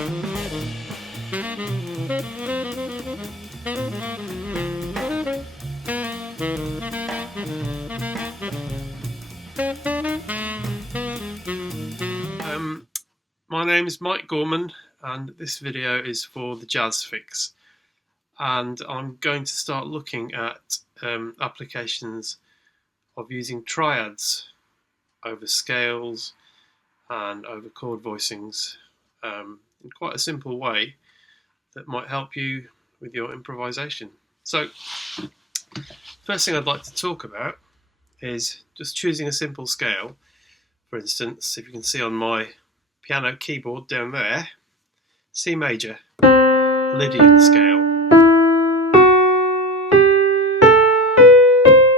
My name is Mike Gorman, and this video is for the Jazz Fix, and I'm going to start looking at applications of using triads over scales and over chord voicings in quite a simple way that might help you with your improvisation. So, first thing I'd like to talk about is just choosing a simple scale. For instance, if you can see on my piano keyboard down there, C major, Lydian scale.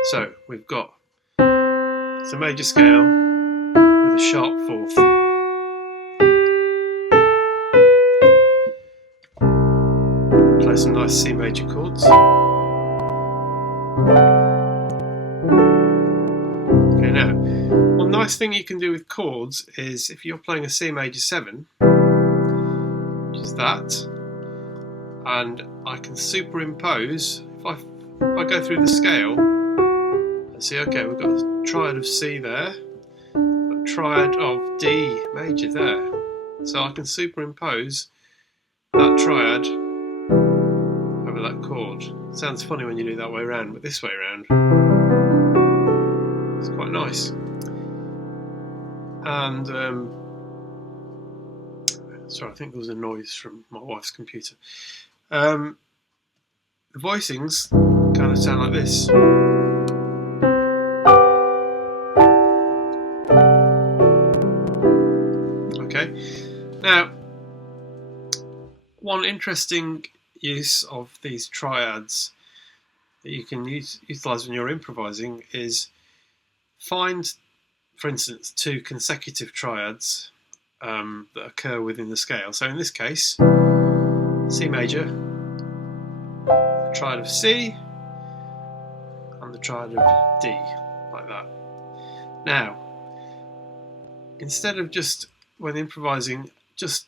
So we've got it's a major scale with a sharp fourth. Play some nice C major chords. Okay, now, one nice thing you can do with chords is if you're playing a C major 7, which is that, and I can superimpose, if I go through the scale, I see, okay, we've got a triad of C there, a triad of D major there, so I can superimpose that triad over that chord. It sounds funny when you do it that way around, but this way around, it's quite nice. And sorry, I think there was a noise from my wife's computer. The voicings kind of sound like this. Okay, now one interesting use of these triads that you can utilize when you're improvising is find, for instance, two consecutive triads that occur within the scale. So in this case, C major, the triad of C, and the triad of D, like that. Now, instead of just, when improvising, just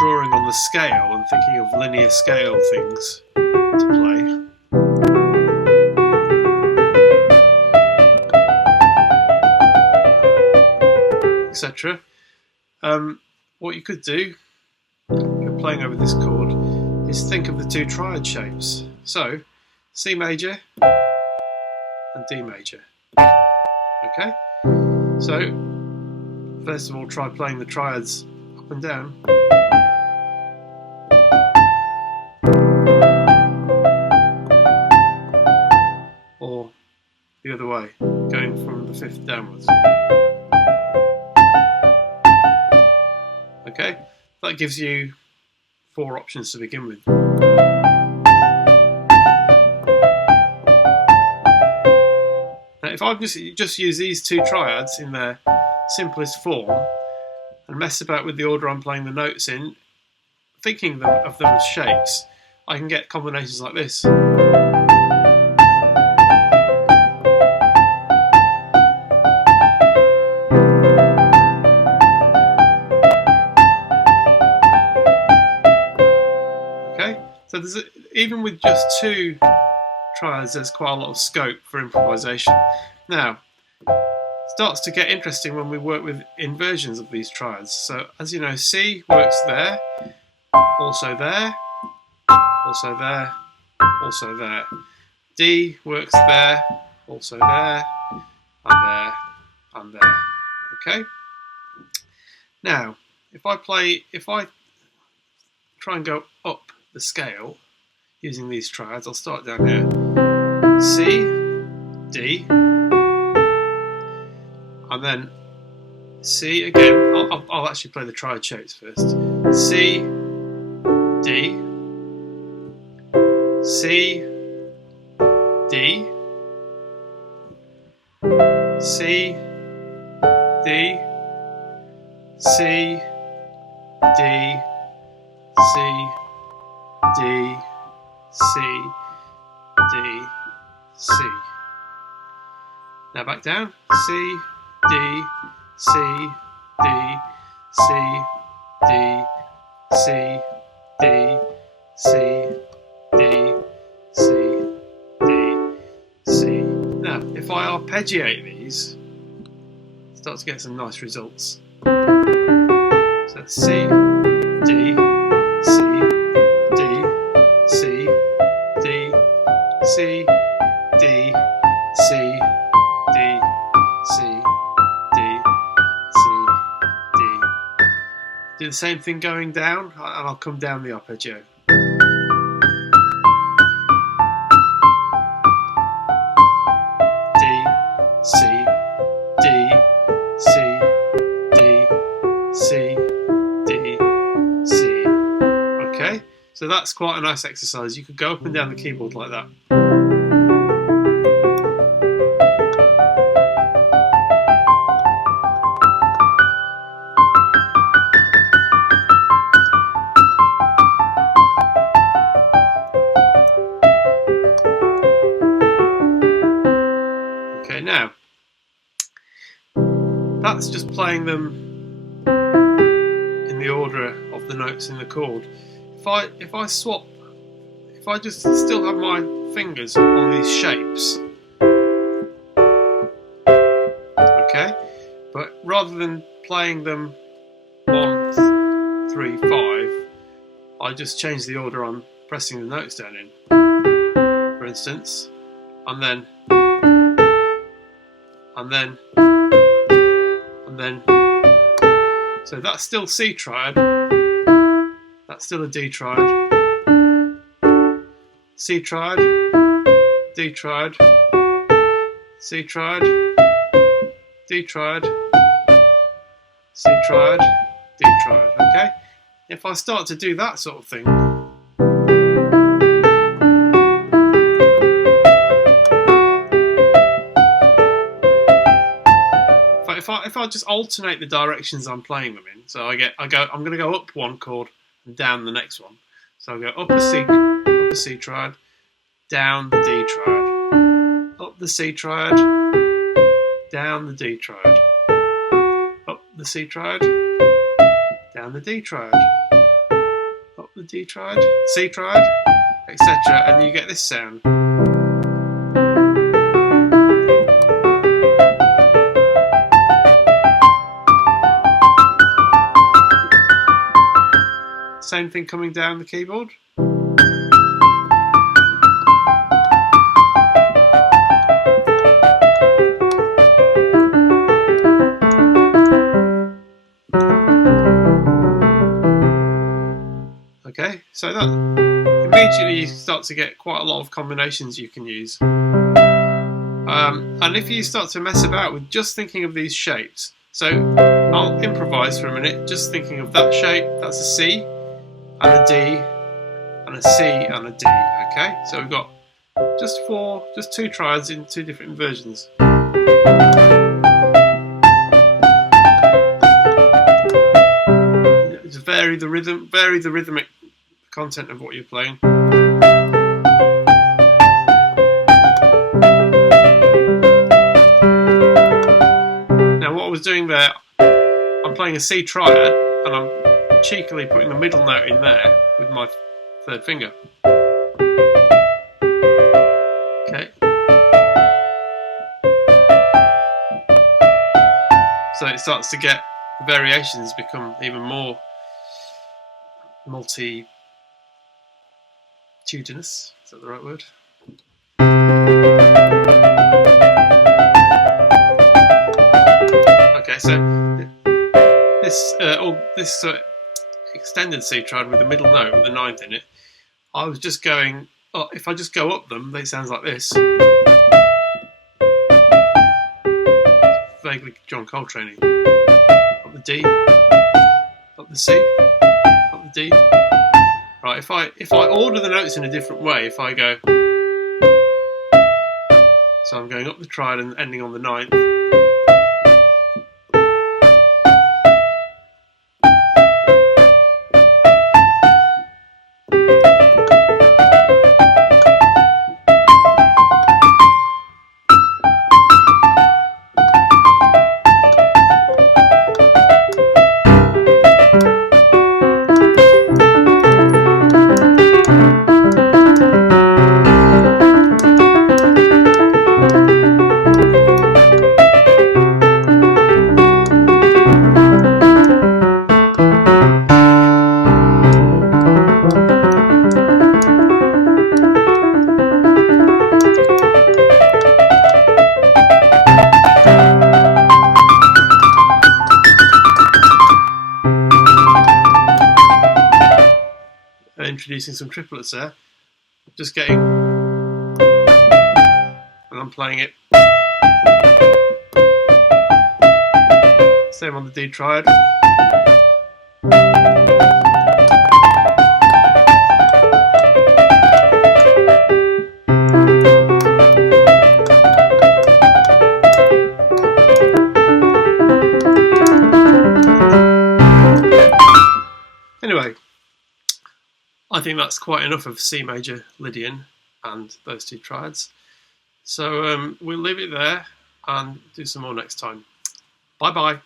drawing on the scale and thinking of linear scale things to play, etc. What you could do, if you're playing over this chord, is think of the two triad shapes. So, C major and D major. Okay? So, first of all, try playing the triads up and down. Or the other way, going from the fifth downwards. Okay, that gives you 4 options to begin with. Now, if I just use these two triads in their simplest form and mess about with the order I'm playing the notes in, thinking of them as shapes, I can get combinations like this. So even with just 2 triads, there's quite a lot of scope for improvisation. Now, it starts to get interesting when we work with inversions of these triads. So, as you know, C works there, also there, also there, also there. D works there, also there, and there, and there. Okay? Now, if I try and go up the scale using these triads, I'll start down here. C, D, and then C again. I'll actually play the triad shapes first. C, D, C, D, C, D, C, D, C, D, C, D, C. Now back down. C, D, C, D, C, D, C, D, C, D, C, D, C. Now, if I arpeggiate these, start to get some nice results. So C, D, C, D, C, D, C, D, C, D, C, D, C, D. Do the same thing going down, and I'll come down the arpeggio. D, C, D, C, D, C, D, C. Okay, so that's quite a nice exercise. You could go up and down the keyboard like that. Okay, now that's just playing them in the order of the notes in the chord. If I swap, if I just still have my fingers on these shapes, okay, but rather than playing them 1, 3, 5, I just change the order I'm pressing the notes down in, for instance, and then. So that's still C triad, that's still a D triad, C triad, D triad, C triad, D triad, C triad, D triad, okay? If I start to do that sort of thing, if I just alternate the directions I'm playing them in, so I'm going to go up one chord and down the next one. So I go up the C triad, down the D triad, up the C triad, down the D triad, up the C triad, down the D triad, up the D triad, C triad, etc. And you get this sound. Same thing coming down the keyboard. Okay, so that immediately you start to get quite a lot of combinations you can use. And if you start to mess about with just thinking of these shapes, so I'll improvise for a minute, just thinking of that shape, that's a C, and a D, and a C, and a D, okay? So we've got just two triads in two different versions. Just vary the rhythmic content of what you're playing. Now what I was doing there, I'm playing a C triad, and I'm cheekily putting the middle note in there with my third finger. Okay. So it starts to get, the variations become even more multitudinous. Is that the right word? Okay, so this extended C triad with the middle note with the ninth in it, I was just going, if I just go up them, it sounds like this. Vaguely John Coltrane. Up the D, up the C, up the D. Right, if I order the notes in a different way, if I go, so I'm going up the triad and ending on the ninth. introducing some triplets there. Just getting, and I'm playing it. Same on the D triad. Anyway, I think that's quite enough of C major Lydian and those two triads. So we'll leave it there and do some more next time. Bye bye.